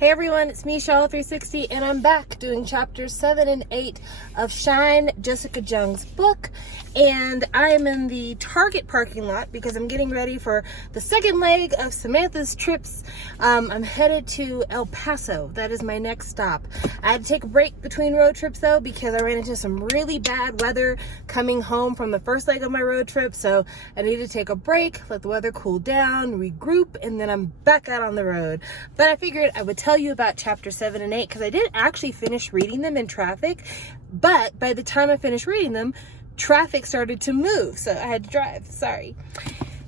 Hey everyone, it's me, Charlotte360, and I'm back doing chapters 7 and 8 of Shine, Jessica Jung's book. And I am in the Target parking lot because I'm getting ready for the second leg of Samantha's trips. I'm headed to El Paso. That is my next stop. I had to take a break between road trips though because I ran into some really bad weather coming home from the first leg of my road trip. So I needed to take a break, let the weather cool down, regroup, and then I'm back out on the road. But I figured I would tell you about chapter 7 and 8 because I did actually finish reading them in traffic, but by the time I finished reading them, traffic started to move, so I had to drive. Sorry.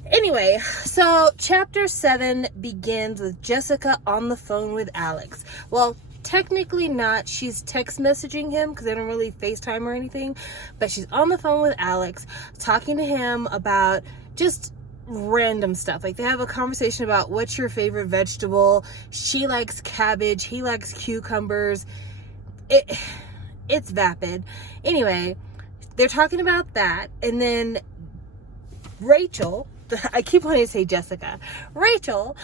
Anyway, so chapter 7 begins with Jessica on the phone with Alex. Well, technically not. She's text messaging him because they don't really FaceTime or anything, but she's on the phone with Alex talking to him about just random stuff. Like, they have a conversation about what's your favorite vegetable. She likes cabbage, he likes cucumbers. It's vapid. Anyway, they're talking about that, and then Rachel, I keep wanting to say Jessica, Rachel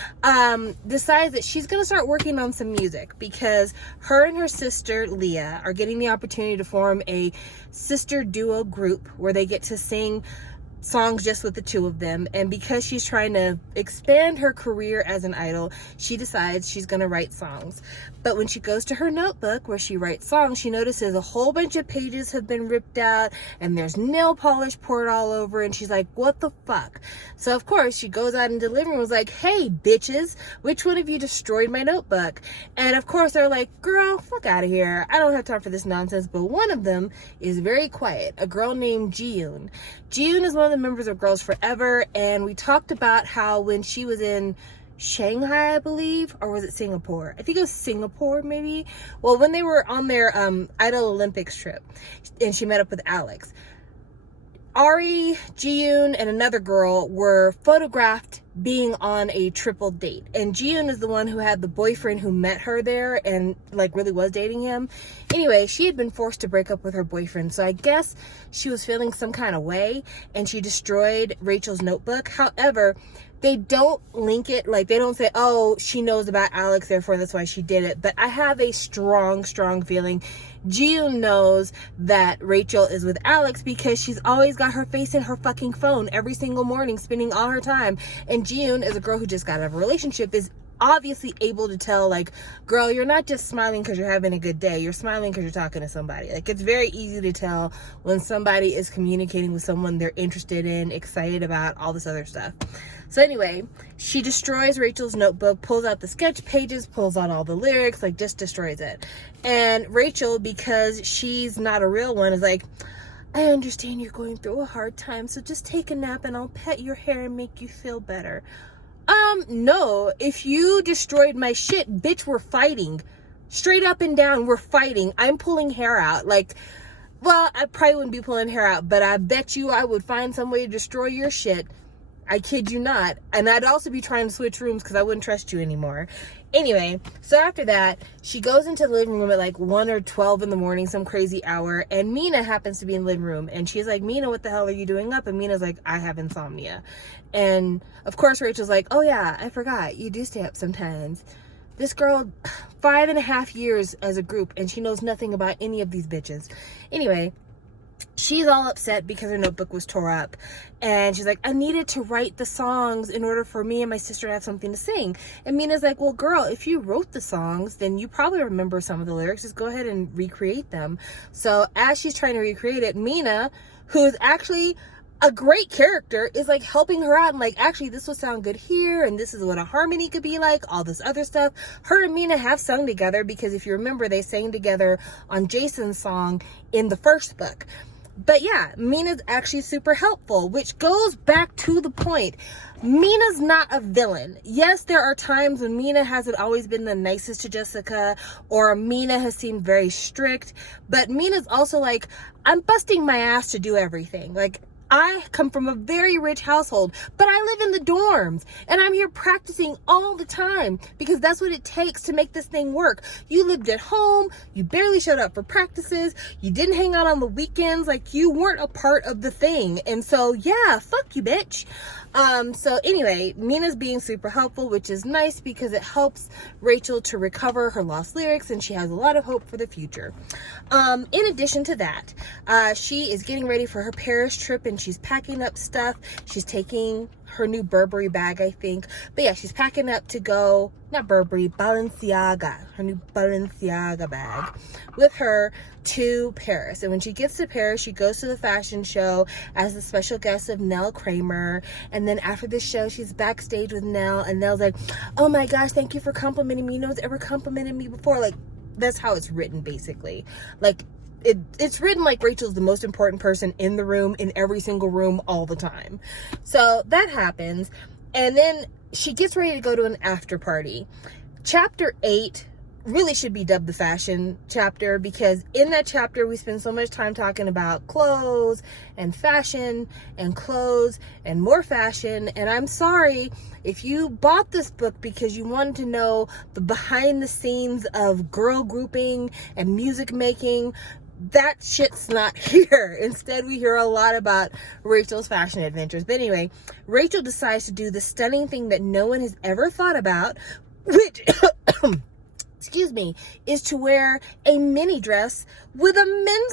decides that she's going to start working on some music because her and her sister Leah are getting the opportunity to form a sister duo group where they get to sing songs just with the two of them. And because she's trying to expand her career as an idol, she decides she's going to write songs. But when she goes to her notebook where she writes songs, she notices a whole bunch of pages have been ripped out and there's nail polish poured all over, and she's like, what the fuck? So of course she goes out into the living room and was like, hey bitches, which one of you destroyed my notebook? And of course they're like, girl, fuck out of here, I don't have time for this nonsense. But one of them is very quiet, a girl named Jiyoon. Jiyoon is one of the members of Girls Forever, and we talked about how when she was in Shanghai, I believe, or was it Singapore? I think it was Singapore, maybe. Well, when they were on their Idol Olympics trip, and she met up with Alex, Ari, Jiyoon, and another girl were photographed being on a triple date. And Jiyoon is the one who had the boyfriend who met her there and like really was dating him. Anyway, she had been forced to break up with her boyfriend, so I guess she was feeling some kind of way and she destroyed Rachel's notebook. However, they don't link it, like they don't say, oh, she knows about Alex, therefore that's why she did it. But I have a strong feeling Jiyoon knows that Rachel is with Alex because she's always got her face in her fucking phone every single morning, spending all her time. And Jiyoon, as a girl who just got out of a relationship, is obviously able to tell, like, girl, you're not just smiling because you're having a good day, you're smiling because you're talking to somebody. Like, it's very easy to tell when somebody is communicating with someone they're interested in, excited about, all this other stuff. So anyway, she destroys Rachel's notebook, pulls out the sketch pages, pulls out all the lyrics, like just destroys it. And Rachel, because she's not a real one, is like, I understand you're going through a hard time, so just take a nap and I'll pet your hair and make you feel better. No, if you destroyed my shit, bitch, we're fighting. Straight up and down, we're fighting. I'm pulling hair out. Like, well, I probably wouldn't be pulling hair out, but I bet you I would find some way to destroy your shit. I kid you not. And I'd also be trying to switch rooms because I wouldn't trust you anymore. Anyway, so after that, she goes into the living room at like 1 or 12 in the morning, some crazy hour, and Mina happens to be in the living room, and she's like, Mina, what the hell are you doing up? And Mina's like, I have insomnia. And of course Rachel's like, oh yeah, I forgot, you do stay up sometimes. This girl, 5.5 years as a group, and she knows nothing about any of these bitches. Anyway, she's all upset because her notebook was tore up, and she's like, I needed to write the songs in order for me and my sister to have something to sing. And Mina's like, well, girl, if you wrote the songs, then you probably remember some of the lyrics. Just go ahead and recreate them. So as she's trying to recreate it, Mina, who is actually a great character, is like helping her out and like, actually this will sound good here, and this is what a harmony could be like, all this other stuff. Her and Mina have sung together because if you remember, they sang together on Jason's song in the first book. But yeah, Mina's actually super helpful, which goes back to the point. Mina's not a villain. Yes, there are times when Mina hasn't always been the nicest to Jessica, or Mina has seemed very strict, but Mina's also like, I'm busting my ass to do everything. Like, I come from a very rich household, but I live in the dorms and I'm here practicing all the time because that's what it takes to make this thing work. You lived at home, you barely showed up for practices, you didn't hang out on the weekends, like you weren't a part of the thing. And so yeah, fuck you, bitch. So anyway, Mina's being super helpful, which is nice because it helps Rachel to recover her lost lyrics and she has a lot of hope for the future. In addition to that, she is getting ready for her Paris trip and she's packing up stuff. She's taking her new Burberry bag, I think. But yeah, she's packing up to go, not Burberry, Balenciaga, her new Balenciaga bag with her to Paris. And when she gets to Paris, she goes to the fashion show as the special guest of Nell Kramer. And then after the show, she's backstage with Nell and Nell's like, oh my gosh, thank you for complimenting me. No one's ever complimented me before. Like, that's how it's written, basically. Like, it's written like Rachel's the most important person in the room, in every single room, all the time. So that happens. And then she gets ready to go to an after party. Chapter 8 really should be dubbed the fashion chapter because in that chapter we spend so much time talking about clothes and fashion and clothes and more fashion. And I'm sorry if you bought this book because you wanted to know the behind the scenes of girl grouping and music making. That shit's not here. Instead, we hear a lot about Rachel's fashion adventures. But anyway, Rachel decides to do the stunning thing that no one has ever thought about, which excuse me, is to wear a mini dress with a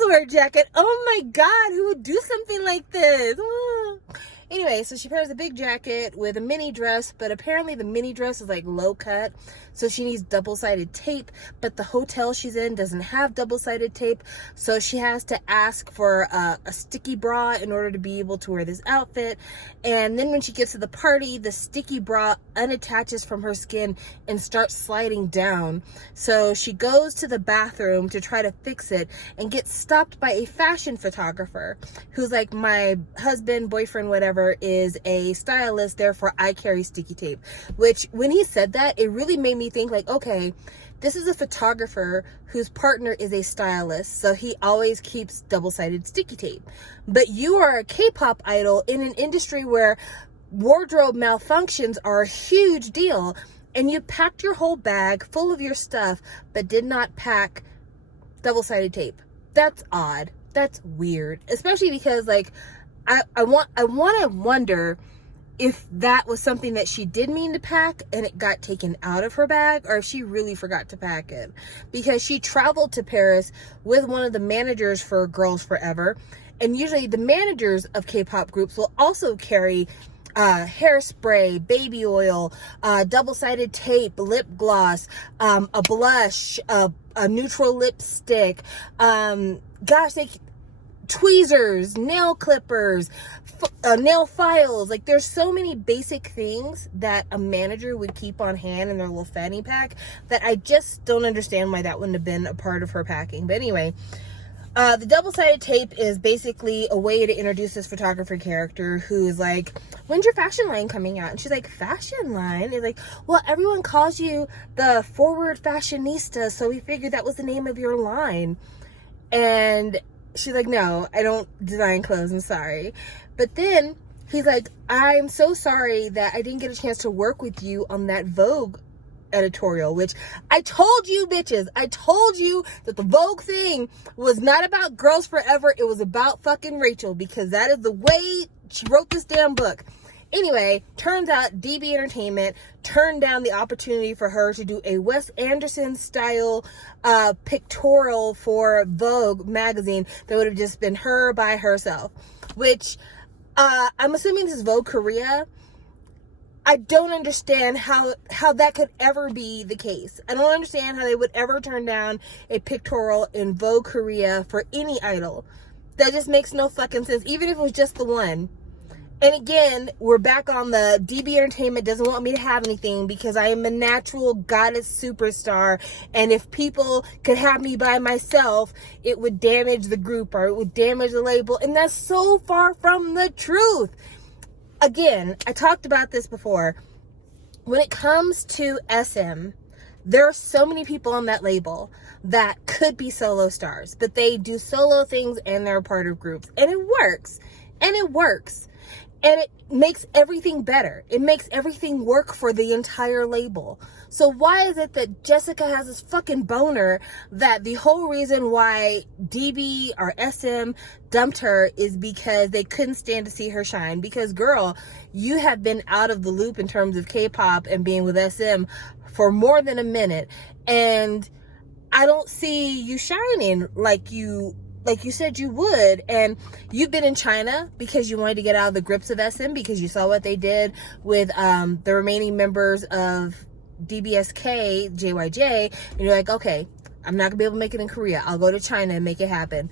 menswear jacket. Oh my God, who would do something like this? Oh. Anyway, so she pairs a big jacket with a mini dress, but apparently the mini dress is like low cut, so she needs double-sided tape, but the hotel she's in doesn't have double-sided tape, so she has to ask for a sticky bra in order to be able to wear this outfit. And then when she gets to the party, the sticky bra unattaches from her skin and starts sliding down. So she goes to the bathroom to try to fix it and gets stopped by a fashion photographer who's like, my husband, boyfriend, whatever, is a stylist, therefore I carry sticky tape. Which, when he said that, it really made me think like, okay, this is a photographer whose partner is a stylist, so he always keeps double-sided sticky tape. But you are a K-pop idol in an industry where wardrobe malfunctions are a huge deal, and you packed your whole bag full of your stuff but did not pack double-sided tape. That's odd. That's weird, especially because like I want to wonder if that was something that she did mean to pack and it got taken out of her bag, or if she really forgot to pack it. Because she traveled to Paris with one of the managers for Girls Forever, and usually the managers of K-pop groups will also carry hairspray, baby oil, double-sided tape, lip gloss, a blush, a neutral lipstick, tweezers, nail clippers, nail files. Like, there's so many basic things that a manager would keep on hand in their little fanny pack that I just don't understand why that wouldn't have been a part of her packing. But anyway, the double-sided tape is basically a way to introduce this photographer character who is like, when's your fashion line coming out? And she's like, fashion line? It's like, well, everyone calls you the forward fashionista, so we figured that was the name of your line. And she's like, no, I don't design clothes, I'm sorry. But then he's like, I'm so sorry that I didn't get a chance to work with you on that Vogue editorial, which I told you, bitches, I told you that the Vogue thing was not about Girls Forever, it was about fucking Rachel, because that is the way she wrote this damn book. Anyway, turns out DB Entertainment turned down the opportunity for her to do a Wes Anderson style pictorial for Vogue magazine that would have just been her by herself, which I'm assuming this is Vogue Korea. I don't understand how that could ever be the case. I don't understand how they would ever turn down a pictorial in Vogue Korea for any idol. That just makes no fucking sense, even if it was just the one. And again, we're back on the DB Entertainment doesn't want me to have anything because I am a natural goddess superstar. And if people could have me by myself, it would damage the group or it would damage the label. And that's so far from the truth. Again, I talked about this before. When it comes to SM, there are so many people on that label that could be solo stars, but they do solo things and they're a part of groups. And it works. And it works. And it makes everything better. It makes everything work for the entire label. So why is it that Jessica has this fucking boner that the whole reason why DB or SM dumped her is because they couldn't stand to see her shine? Because girl, you have been out of the loop in terms of K-pop and being with SM for more than a minute. And I don't see you shining like you said you would. And you've been in China because you wanted to get out of the grips of SM, because you saw what they did with the remaining members of DBSK, JYJ, and you're like, okay, I'm not gonna be able to make it in Korea. I'll go to China and make it happen.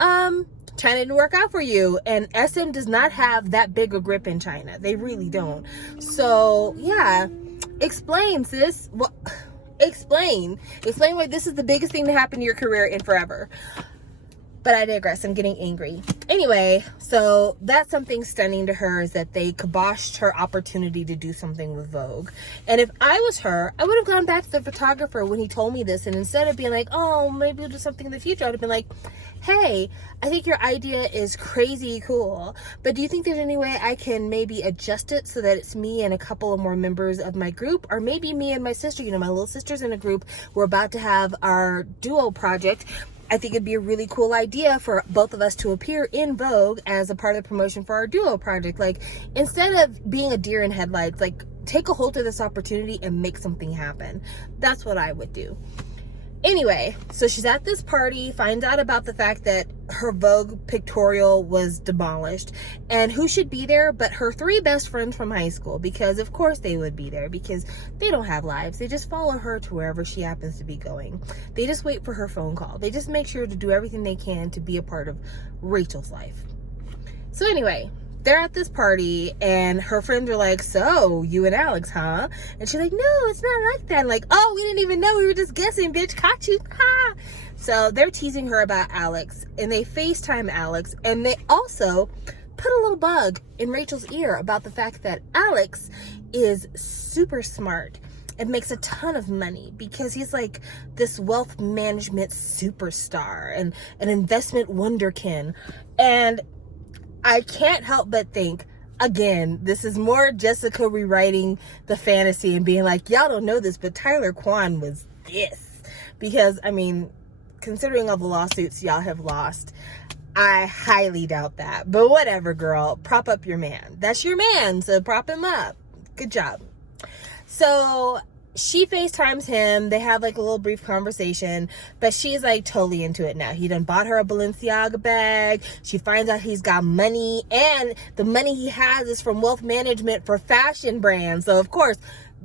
China didn't work out for you, and SM does not have that big a grip in China. They really don't. So yeah, explain, sis. What? Explain why this is the biggest thing to happen to your career in forever. But I digress. I'm getting angry. Anyway, so that's something stunning to her, is that they kiboshed her opportunity to do something with Vogue. And if I was her, I would have gone back to the photographer when he told me this. And instead of being like, oh, maybe we'll do something in the future, I'd have been like, hey, I think your idea is crazy cool, but do you think there's any way I can maybe adjust it so that it's me and a couple of more members of my group, or maybe me and my sister, you know, my little sister's in a group. We're about to have our duo project. I think it'd be a really cool idea for both of us to appear in Vogue as a part of the promotion for our duo project. Like, instead of being a deer in headlights, like, take a hold of this opportunity and make something happen. That's what I would do. Anyway, so she's at this party, finds out about the fact that her Vogue pictorial was demolished, and who should be there but her 3 best friends from high school, because of course they would be there, because they don't have lives. They just follow her to wherever she happens to be going. They just wait for her phone call. They just make sure to do everything they can to be a part of Rachel's life. So anyway, they're at this party, and her friends are like, so, you and Alex, huh? And she's like, no, it's not like that. And like, oh, we didn't even know. We were just guessing, bitch. Caught you. Ha! So they're teasing her about Alex, and they FaceTime Alex, and they also put a little bug in Rachel's ear about the fact that Alex is super smart and makes a ton of money, because he's like this wealth management superstar and an investment wonderkin. And I can't help but think, again, this is more Jessica rewriting the fantasy and being like, y'all don't know this, but Tyler Kwan was this. Because, I mean, considering all the lawsuits y'all have lost, I highly doubt that. But whatever, girl. Prop up your man. That's your man, so prop him up. Good job. So she FaceTimes him. They have like a little brief conversation, but she's like totally into it now. He done bought her a Balenciaga bag. She finds out he's got money, and the money he has is from wealth management for fashion brands. So of course,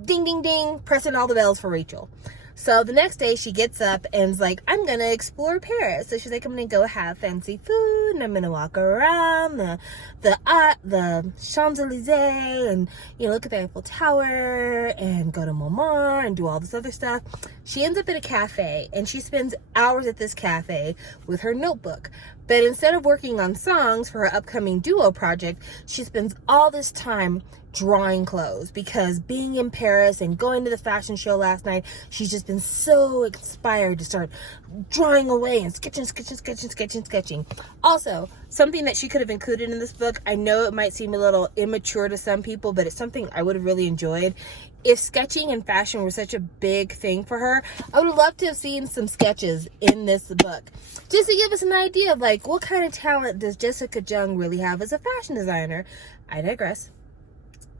ding, ding, ding, pressing all the bells for Rachel. So the next day she gets up and is like, I'm going to explore Paris. So she's like, I'm going to go have fancy food, and I'm going to walk around the Champs-Elysees and, you know, look at the Eiffel Tower and go to Montmartre and do all this other stuff. She ends up at a cafe, and she spends hours at this cafe with her notebook. But instead of working on songs for her upcoming duo project, she spends all this time drawing clothes, because being in Paris and going to the fashion show last night, she's just been so inspired to start drawing away and sketching. Also, something that she could have included in this book, I know it might seem a little immature to some people, but it's something I would have really enjoyed. If sketching and fashion were such a big thing for her, I would have loved to have seen some sketches in this book, just to give us an idea of like, what kind of talent does Jessica Jung really have as a fashion designer? I digress.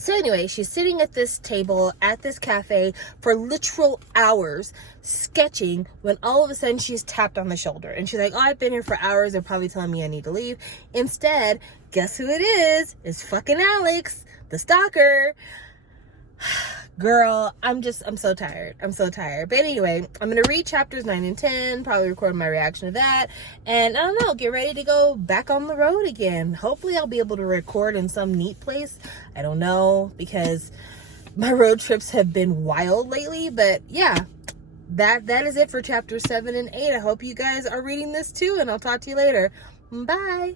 So anyway, she's sitting at this table at this cafe for literal hours sketching, when all of a sudden she's tapped on the shoulder, and she's like, oh, I've been here for hours. They're probably telling me I need to leave. Instead, guess who it is? It's fucking Alex, the stalker. Girl, I'm so tired. I'm so tired. But anyway, I'm going to read chapters 9 and 10, probably record my reaction to that. And I don't know, get ready to go back on the road again. Hopefully I'll be able to record in some neat place. I don't know, because my road trips have been wild lately. But yeah, that is it for chapters 7 and 8. I hope you guys are reading this too, and I'll talk to you later. Bye.